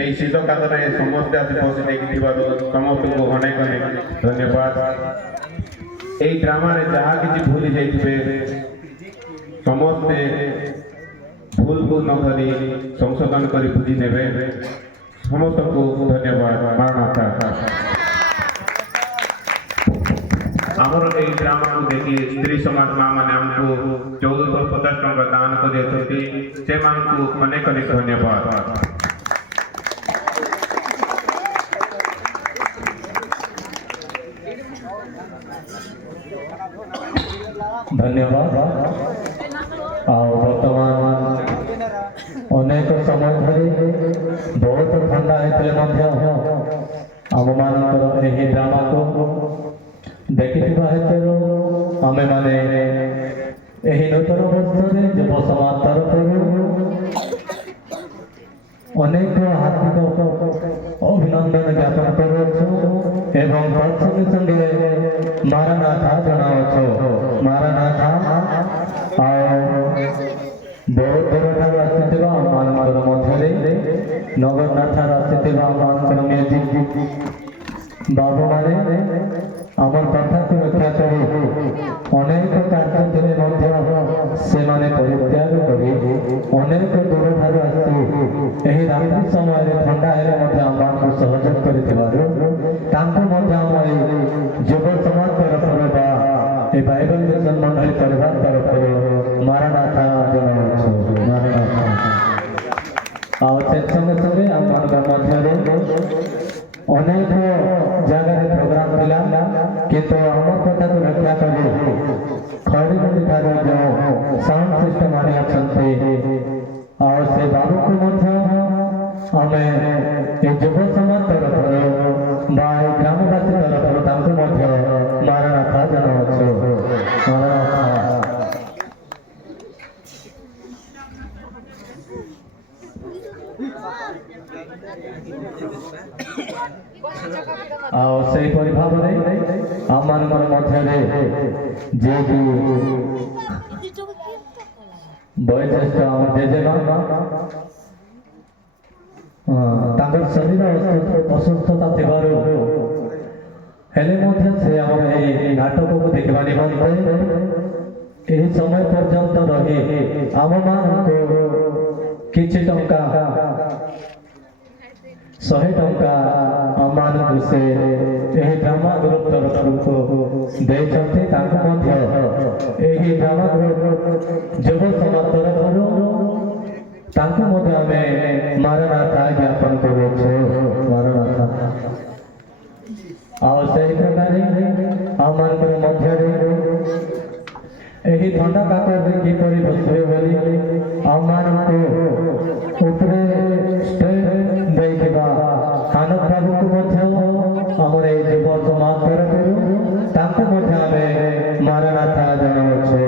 এই শীত কালে সমস্ত আসি বসে দেখিবার সমস্ত অনেক অনেক ধন্যবাদ। এই ড্রামারে যাহা কিছু ভুলি যাইবে সমস্তে ভুলକୁ ନ ଧରି ସଂଶୋଧନ କରି ବୁଝି ନେବେ। ସମସ୍ତଙ୍କୁ ଧନ୍ୟବାଦ। ମାରଣାଥା। ଆମର ଏହି ଡ୍ରାମାକୁ ଦେଖି ସ୍ତ୍ରୀ ସମାଜ ମା ମାନେ ଆମକୁ 1450 ଟଙ୍କା ଦାନ କରିଛନ୍ତି, ସେମାନଙ୍କୁ ଅନେକ ଅନେକ ଧନ୍ୟବାଦ। धन्यवाद। बर्तमान अनेक समय धरी बहुत ठंडा होते आम मानकर यही ड्रामा को देखि हेतु आमे माने यही नूतन वर्ष युव समाज तरफ अनेक हार्दिक अभिनंदन ज्ञापन करुछु एवं संगे संगे मारनाथा जनावछु। मारनाथा बहुत दूर ठार आसिथिबा आमମାନଙ୍କର ମଧ୍ୟରେ ନଗରନାଥର ଆସିଥିବା आमମାନଙ୍କର ମ୍ୟୁଜିକ୍ ବାବୁମାନେ ଆମର କଥାକୁ ରକ୍ଷା କରି ଅନେକ କାର୍ଯ୍ୟ ଥିଲେ ମଧ୍ୟ ସେମାନେ ପରିତ୍ୟାଗ କରି ଅନେକ ଦୂର ଠାରୁ ଆସି ଏହି ରାତ୍ରି ସମୟରେ ଥଣ୍ଡା ହେଲେ ମଧ୍ୟ ଆମମାନଙ୍କୁ ସହଯୋଗ କରିଥିବାରୁ ତାଙ୍କୁ ମଧ୍ୟ ଆମ ଏହି ଯୁବ ସମାଜ ତରଫରୁ ବା ଏ ବାଇବେଲ ମିଶନ ମଣ୍ଡଳୀ ପରିବାର ତରଫରୁ ମାରଣାଥା ଜଣାଉଛୁ। ମାରଣାଥା। ଆଉ ସେ ସଙ୍ଗେ ସଙ୍ଗେ ଆମମାନଙ୍କ ମଧ୍ୟରେ ଅନେକ ଜାଗାରେ ପ୍ରୋଗ୍ରାମ ଥିଲା କିନ୍ତୁ ଆମ କଥାକୁ ରକ୍ଷା କରି ଖଡ଼ିଗୁଡ଼ି ଠାରୁ ଯେଉଁ ସାଉଣ୍ଡ ସିଷ୍ଟମ ଆଣି ଅଛନ୍ତି ଆଉ ସେ ବାବୁକୁ ମଧ୍ୟ ଆମେ ଏ ଯୁବ ସମାଜ ତରଫରୁ ବା ଏ ଗ୍ରାମବାସୀ ତରଫରୁ ତାଙ୍କୁ ମଧ୍ୟ ମାରଣାଥା ଜଣାଉଛୁ। ମାରଣାଥା। ଆଉ ସେହିପରି ଭାବରେ ଆମମାନଙ୍କର ମଧ୍ୟରେ ଯିଏକି ବୟୋଜ୍ୟେଷ୍ଠ ଆମ ଜେଜେମା ତାଙ୍କର ଶରୀର ଅସୁସ୍ଥତା ଥିବାରୁ ହେଲେ ମଧ୍ୟ ସେ ଆମର ଏହି ନାଟକକୁ ଦେଖିବା ନିମନ୍ତେ ଏହି ସମୟ ପର୍ଯ୍ୟନ୍ତ ରହି ଆମମାନଙ୍କୁ କିଛି ଟଙ୍କା 100 ଟଙ୍କା ଆମମାନଙ୍କୁ ସେ ଏହି ଡ୍ରାମା ଗ୍ରୁପ ତରଫରୁ ଦେଇଛନ୍ତି। ତାଙ୍କୁ ମଧ୍ୟ ଏହି ଡ୍ରାମା ଗ୍ରୁପ ଯୁବ ସମାଜ ତରଫରୁ ତାଙ୍କୁ ମଧ୍ୟ ଆମେ ମାରଣାଥା ଜ୍ଞାପନ କରୁଛୁ। ମାରଣାଥା। ଆଉ ସେହି ପ୍ରକାରେ ଆମମାନଙ୍କର ମଧ୍ୟରେ ଏହି ଥଣ୍ଡା କାକରରେ କିପରି ବସିବେ ବୋଲି ଆମମାନଙ୍କୁ ଉପରେ ଷ୍ଟେଜ ଦେଇଥିବା କାନକ ବାବୁକୁ ମଧ୍ୟ ଆମର ଏହି ଯୁବ ସମାଜ ତରଫରୁ ତାଙ୍କୁ ମଧ୍ୟ ଆମେ ମାରଣାଥା ଜଣାଉଛୁ।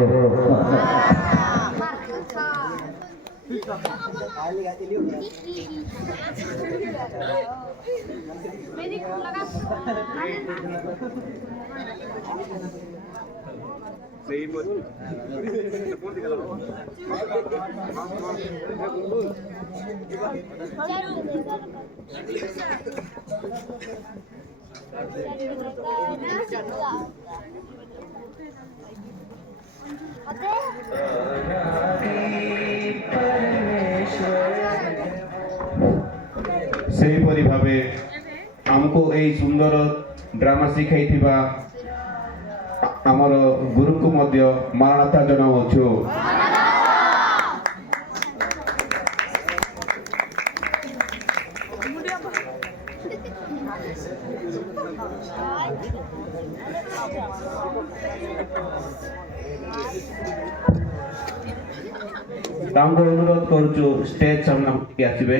ସେହିପରି ଭାବେ ଆମକୁ ଏହି ସୁନ୍ଦର ଡ୍ରାମା ଶିଖାଇଥିବା ଆମର ଗୁରୁଙ୍କୁ ମଧ୍ୟ ମାରଣାଥା ଜଣାଉଛୁ। ତାଙ୍କୁ ଅନୁରୋଧ କରୁଛୁ ଷ୍ଟେଜ ସାମ୍ନାକୁ ଆସିବେ।